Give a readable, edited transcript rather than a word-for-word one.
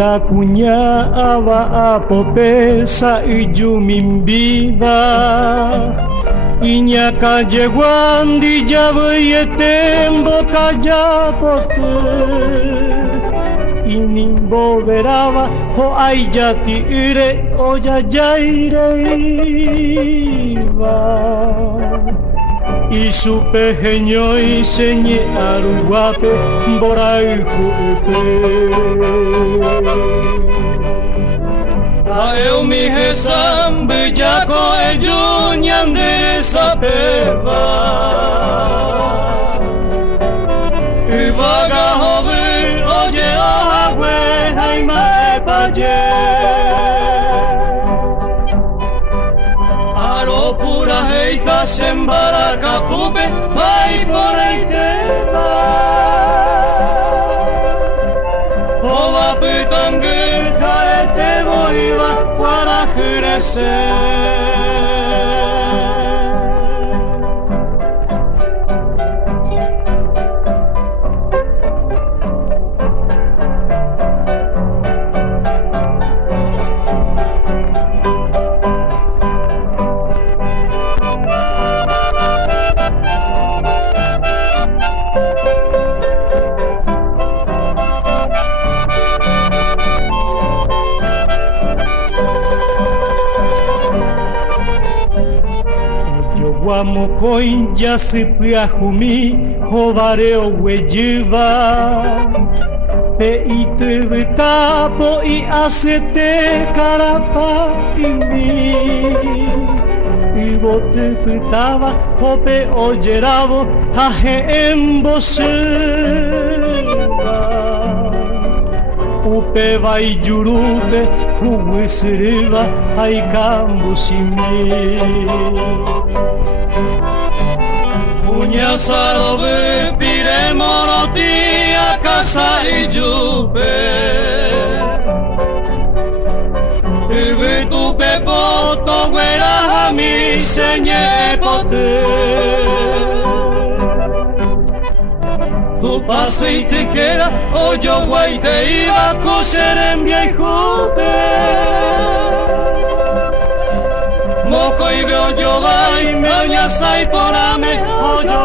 takunya awa apopesa iyuminviva iña calle guandi yaveyetembo callapote inimbo veraba ho ayati ire oyayaire iba y su pequeño y señe aruguape borai jupe eu mi hesambe jako ejunyande sapeva ibaga hobe oye ahwe haima epaye aro pura heita sembara kapupe vai por eiteba ova pitange kaete voiva para crecer Mocoin ya se piahumi hovareo hueyiva pe ite vitapo y acete carapa y mi y bote fitaba hope oyeravo aje en boseva upe vai yurupe hueseriva ay cambusimi Punya sarobe pire monotia casa y yupe Ibe tu pepoto guera mi señe pote Tu pase y tijera o yo guay te iba a coser en viejupe Moco y veo yo vai me oñasai porame o yo